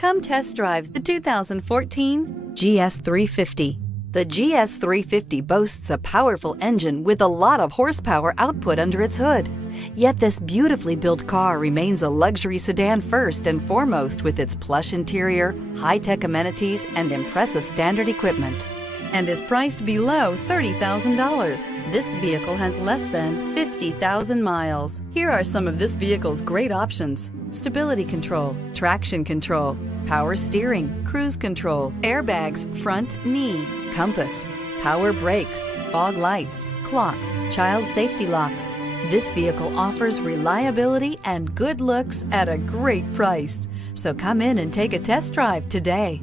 Come test drive the 2014 GS 350. The GS 350 boasts a powerful engine with a lot of horsepower output under its hood. Yet this beautifully built car remains a luxury sedan first and foremost with its plush interior, high-tech amenities, and impressive standard equipment, and is priced below $30,000. This vehicle has less than 50,000 miles. Here are some of this vehicle's great options: stability control, traction control, power steering, cruise control, airbags, front knee, compass, power brakes, fog lights, clock, child safety locks. This vehicle offers reliability and good looks at a great price. So come in and take a test drive today.